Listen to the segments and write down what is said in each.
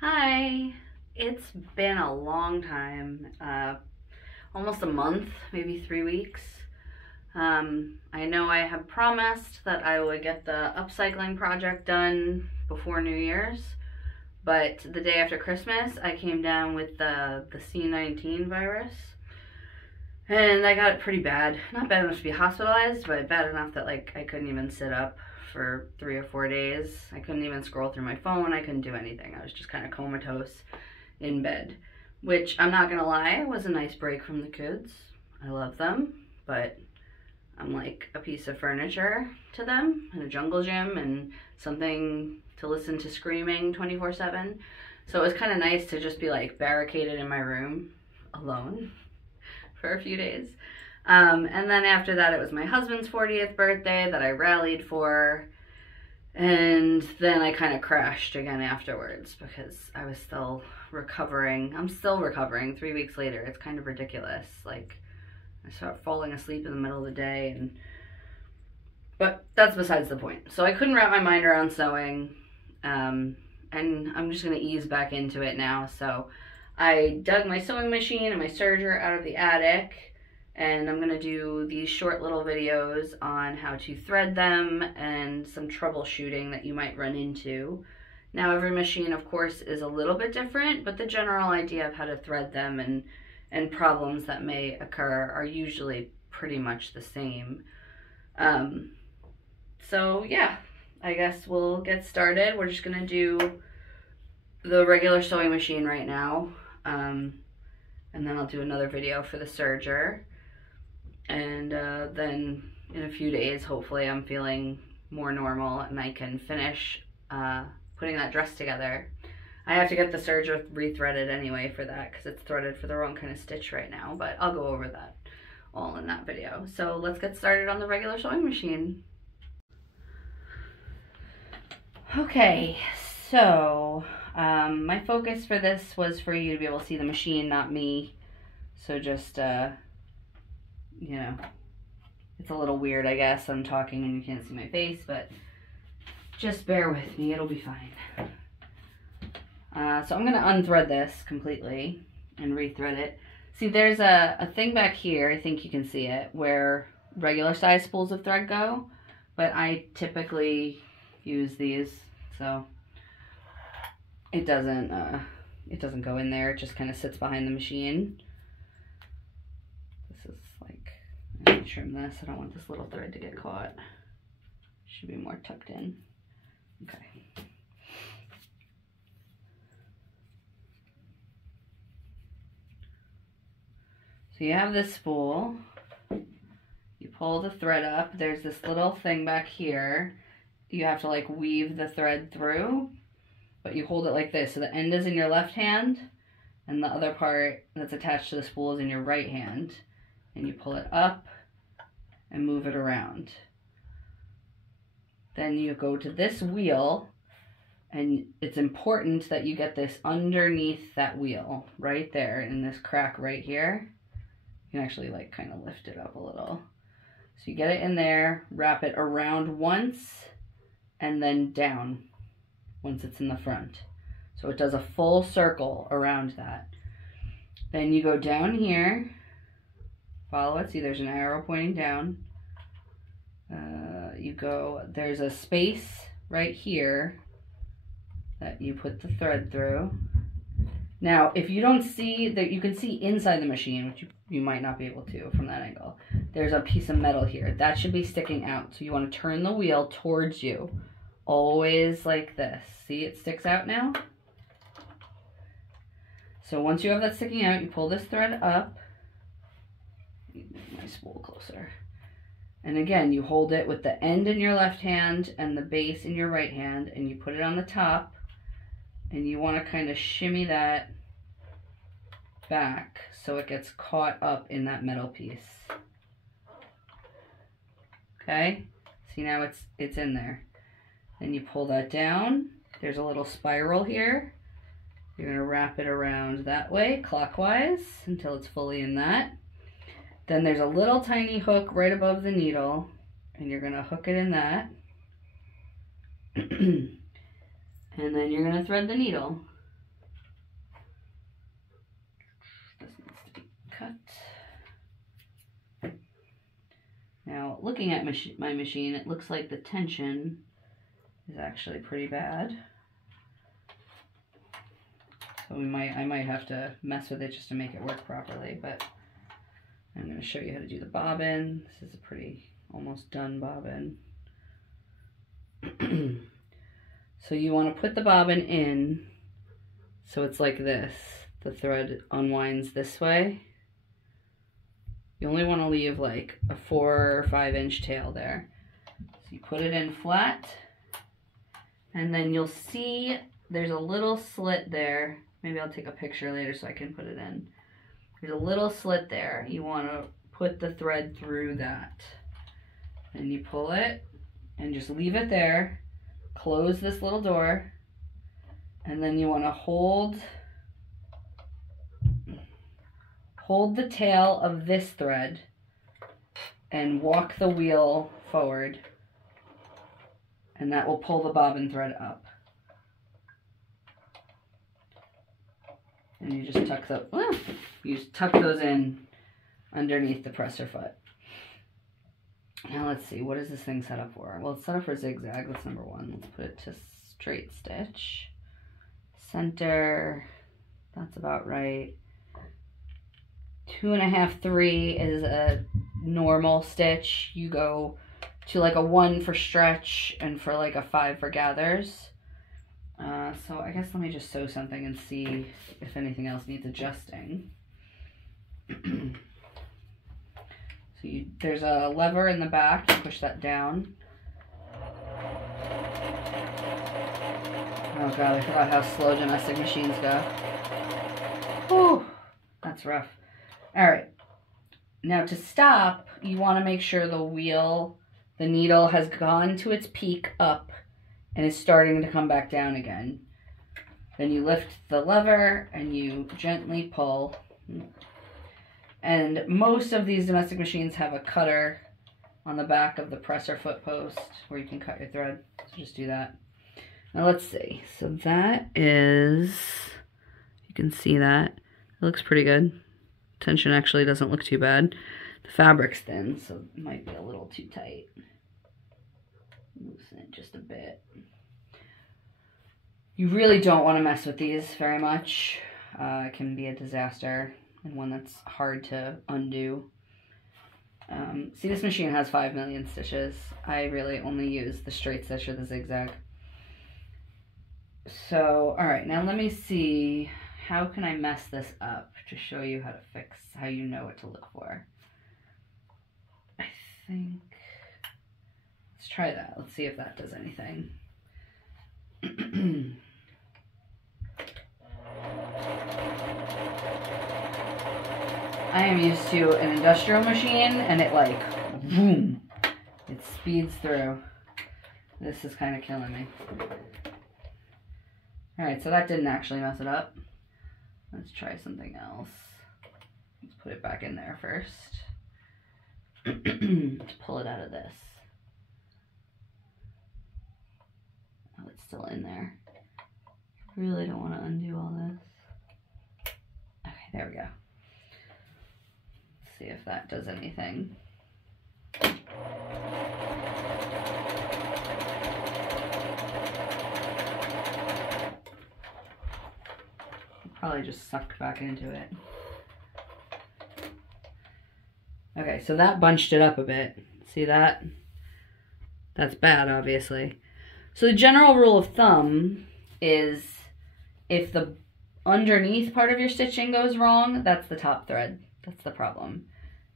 Hi, it's been a long time, almost a month, maybe 3 weeks. I know I have promised that I would get the upcycling project done before New Year's, but the day after Christmas I came down with the C-19 virus, and I got it pretty bad. Not bad enough to be hospitalized, but bad enough that I couldn't even sit up for 3 or 4 days. I couldn't even scroll through my phone. I couldn't do anything. I was just kind of comatose in bed, which I'm not gonna lie, was a nice break from the kids. I love them, but I'm like a piece of furniture to them, and a jungle gym, and something to listen to screaming 24/7. So it was kind of nice to just be like barricaded in my room alone for a few days. And then after that, it was my husband's 40th birthday that I rallied for. And then I kind of crashed again afterwards because I was still recovering. I'm still recovering 3 weeks later. It's kind of ridiculous. Like, I start falling asleep in the middle of the day, but that's besides the point. So I couldn't wrap my mind around sewing, and I'm just gonna ease back into it now. So I dug my sewing machine and my serger out of the attic, and I'm gonna do these short little videos on how to thread them and some troubleshooting that you might run into. Now, every machine, of course, is a little bit different, but the general idea of how to thread them and problems that may occur are usually pretty much the same. So yeah, I guess we'll get started. We're just gonna do the regular sewing machine right now, and then I'll do another video for the serger. And then in a few days, hopefully I'm feeling more normal and I can finish putting that dress together. I have to get the serger rethreaded anyway for that because it's threaded for the wrong kind of stitch right now, but I'll go over that all in that video. So let's get started on the regular sewing machine. Okay, so my focus for this was for you to be able to see the machine, not me. So just you know, it's a little weird, I guess. I'm talking and you can't see my face, but just bear with me, it'll be fine. So I'm gonna unthread this completely and rethread it. See, there's a thing back here, I think you can see it, where regular size spools of thread go, but I typically use these, so it doesn't go in there. It just kind of sits behind the machine. This is like, I'm gonna trim this. I don't want this little thread to get caught. Should be more tucked in. Okay. So you have this spool. You pull the thread up. There's this little thing back here. You have to like weave the thread through, but you hold it like this. So the end is in your left hand and the other part that's attached to the spool is in your right hand. And you pull it up and move it around. Then you go to this wheel, and it's important that you get this underneath that wheel right there in this crack right here. You can actually like kind of lift it up a little. So you get it in there, wrap it around once, and then down once it's in the front. So it does a full circle around that. Then you go down here, follow it, see there's an arrow pointing down. There's a space right here that you put the thread through. Now, if you don't see that, you can see inside the machine, which you might not be able to from that angle. There's a piece of metal here that should be sticking out. So you want to turn the wheel towards you, always like this. See, it sticks out now. So once you have that sticking out, you pull this thread up. Move my spool closer. And again, you hold it with the end in your left hand and the base in your right hand, and you put it on the top, and you want to kind of shimmy that back so it gets caught up in that metal piece. Okay? See, now it's in there. Then you pull that down. There's a little spiral here. You're going to wrap it around that way, clockwise, until it's fully in that. Then there's a little tiny hook right above the needle, and you're going to hook it in that. And then you're going to thread the needle. cut. Now, looking at my machine, it looks like the tension is actually pretty bad. So I might have to mess with it just to make it work properly, but I'm going to show you how to do the bobbin. This is a pretty almost done bobbin. So you want to put the bobbin in so it's like this. The thread unwinds this way. You only want to leave like a 4 or 5 inch tail there. So you put it in flat, and then you'll see there's a little slit there. Maybe I'll take a picture later so I can put it in. There's a little slit there. You want to put the thread through that. And you pull it and just leave it there. Close this little door. And then you want to hold the tail of this thread and walk the wheel forward, and that will pull the bobbin thread up. And you just tuck those in underneath the presser foot. Now let's see, what is this thing set up for? Well, it's set up for zigzag. That's number 1. Let's put it to straight stitch. Center, that's about right. 2.5, 3 is a normal stitch. You go to like a 1 for stretch and for like a 5 for gathers. So I guess let me just sew something and see if anything else needs adjusting. So there's a lever in the back. You push that down. Oh god, I forgot how slow domestic machines go. Whew, that's rough. Alright, now to stop, you want to make sure the needle has gone to its peak up and is starting to come back down again. Then you lift the lever and you gently pull. And most of these domestic machines have a cutter on the back of the presser foot post where you can cut your thread. So just do that. Now let's see. So that is, you can see that. It looks pretty good. Tension actually doesn't look too bad. The fabric's thin, so it might be a little too tight. Loosen it just a bit. You really don't want to mess with these very much. It can be a disaster and one that's hard to undo. See, this machine has 5 million stitches. I really only use the straight stitch or the zigzag. So, alright, now let me see, how can I mess this up to show you how to fix, how you know what to look for. I think, let's try that. Let's see if that does anything. I am used to an industrial machine and it like, boom, it speeds through. This is kind of killing me. Alright, so that didn't actually mess it up. Let's try something else. Let's put it back in there first. Let's pull it out of this. Oh, it's still in there. I really don't want to undo all this. Okay, there we go. Let's see if that does anything. Probably just sucked back into it. Okay, so that bunched it up a bit. See that? That's bad, obviously. So the general rule of thumb is if the underneath part of your stitching goes wrong, that's the top thread. That's the problem.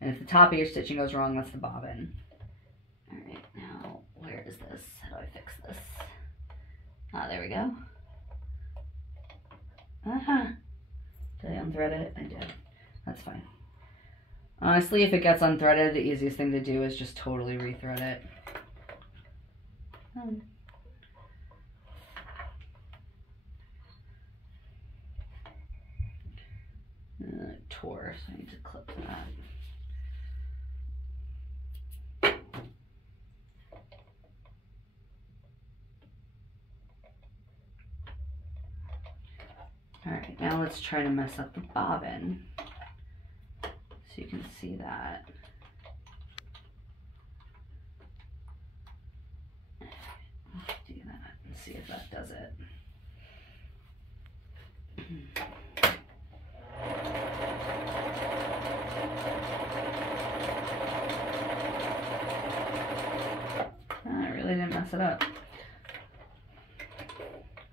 And if the top of your stitching goes wrong, that's the bobbin. Alright, now where is this? How do I fix this? Ah, there we go. Did I unthread it? I did. That's fine. Honestly, if it gets unthreaded, the easiest thing to do is just totally rethread it. It tore, so I need to clip that. Alright, now let's try to mess up the bobbin. can see that. Let's do that and see if that does it. I really didn't mess it up.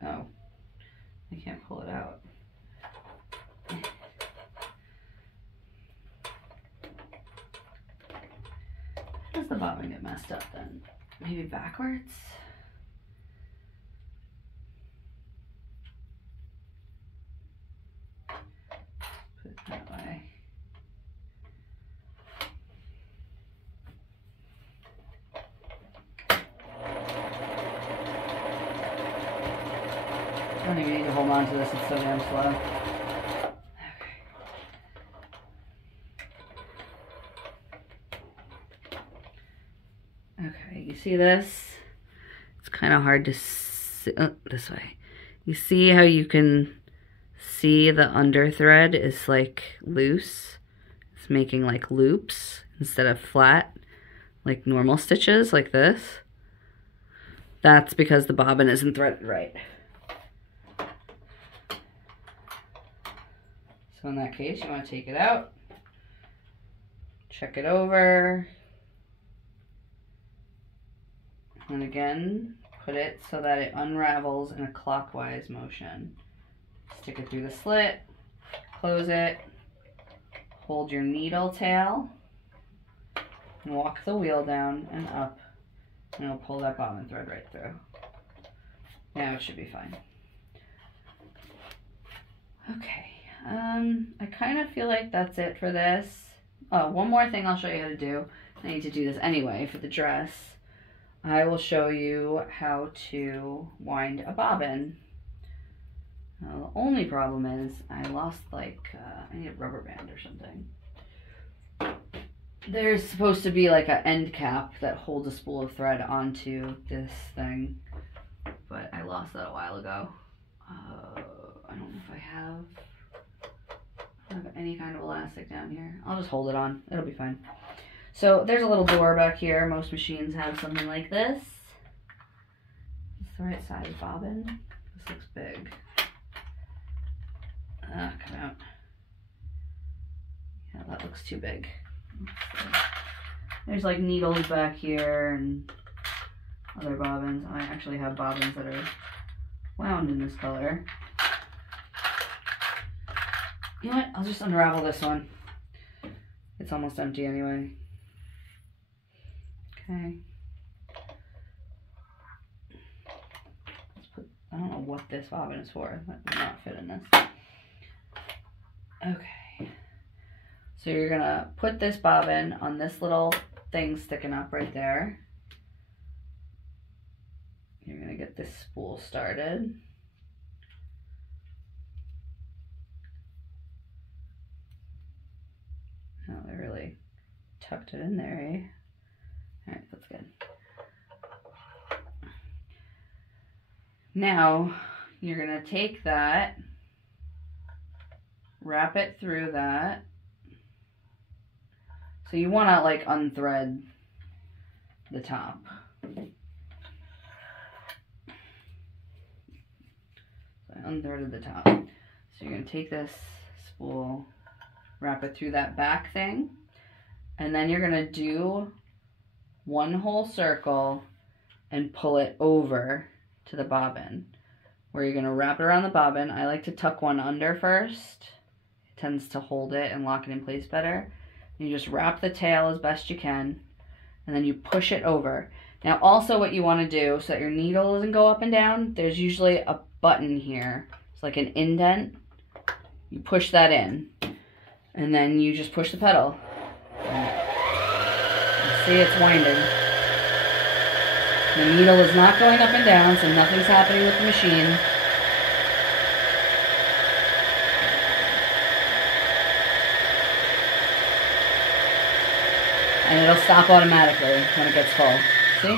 Oh, I can't pull it out. How does the bobbin get messed up then? Maybe backwards? Put it that way. I don't even need to hold on to this, it's so damn slow. Okay, you see this? It's kind of hard to see, this way. You see how you can see the under thread is like loose? It's making like loops instead of flat, like normal stitches like this. That's because the bobbin isn't threaded right. So in that case, you want to take it out, check it over, and again, put it so that it unravels in a clockwise motion. Stick it through the slit, close it, hold your needle tail, and walk the wheel down and up, and it'll pull that bobbin thread right through. Now it should be fine. Okay. I kind of feel like that's it for this. Oh, one more thing I'll show you how to do. I need to do this anyway for the dress. I will show you how to wind a bobbin. Now, the only problem is I lost like, I need a rubber band or something. There's supposed to be like an end cap that holds a spool of thread onto this thing, but I lost that a while ago. I don't know if I have any kind of elastic down here. I'll just hold it on. It'll be fine. So there's a little door back here. Most machines have something like this. It's the right size bobbin. This looks big. Come out. Yeah, that looks too big. There's like needles back here and other bobbins. I actually have bobbins that are wound in this color. You know what? I'll just unravel this one. It's almost empty anyway. Okay. Let's put, I don't know what this bobbin is for. That would not fit in this. Okay. So you're gonna put this bobbin on this little thing sticking up right there. You're gonna get this spool started. Oh, they really tucked it in there, eh? Alright, that's good. Now, you're going to take that, wrap it through that. So you want to like unthread the top. So I unthreaded the top. So you're going to take this spool, wrap it through that back thing, and then you're gonna do one whole circle and pull it over to the bobbin, where you're gonna wrap it around the bobbin. I like to tuck one under first. It tends to hold it and lock it in place better. You just wrap the tail as best you can, and then you push it over. Now also what you wanna do, so that your needle doesn't go up and down, there's usually a button here. It's like an indent. You push that in. And then you just push the pedal. See, it's winding. The needle is not going up and down, so nothing's happening with the machine. And it'll stop automatically when it gets full. See?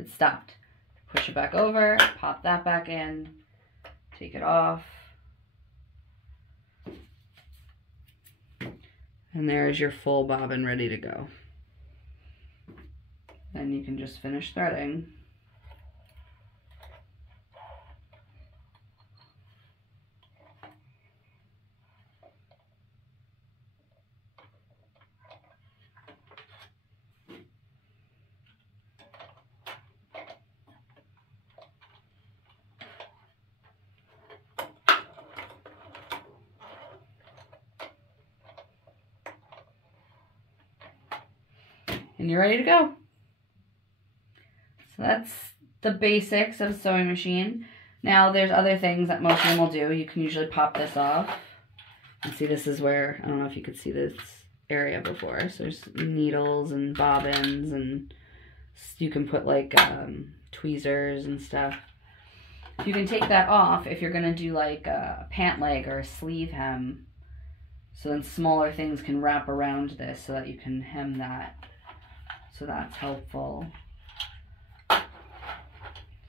It stopped. Push it back over, pop that back in, take it off. And there's your full bobbin ready to go. Then you can just finish threading. And you're ready to go. So that's the basics of a sewing machine. Now there's other things that most of them will do. You can usually pop this off. And see, this is where, I don't know if you could see this area before. So there's needles and bobbins, and you can put like tweezers and stuff. You can take that off if you're gonna do like a pant leg or a sleeve hem. So then smaller things can wrap around this so that you can hem that. So that's helpful. Get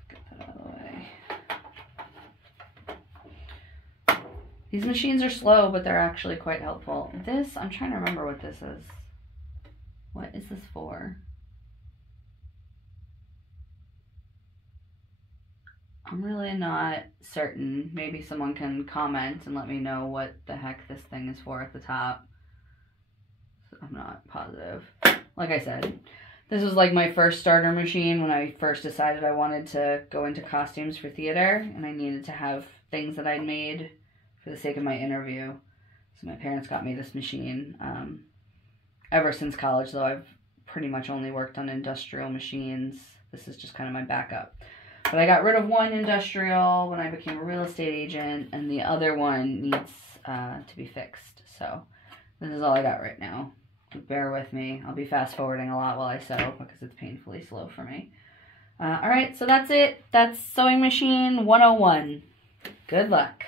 that out of the way. These machines are slow, but they're actually quite helpful. This, I'm trying to remember what this is. What is this for? I'm really not certain. Maybe someone can comment and let me know what the heck this thing is for at the top. I'm not positive. Like I said, this was like my first starter machine when I first decided I wanted to go into costumes for theater, and I needed to have things that I'd made for the sake of my interview. So my parents got me this machine. Ever since college, though, I've pretty much only worked on industrial machines. This is just kind of my backup. But I got rid of one industrial when I became a real estate agent, and the other one needs to be fixed. So this is all I got right now. Bear with me. I'll be fast forwarding a lot while I sew because it's painfully slow for me. All right, so that's it. That's Sewing Machine 101. Good luck.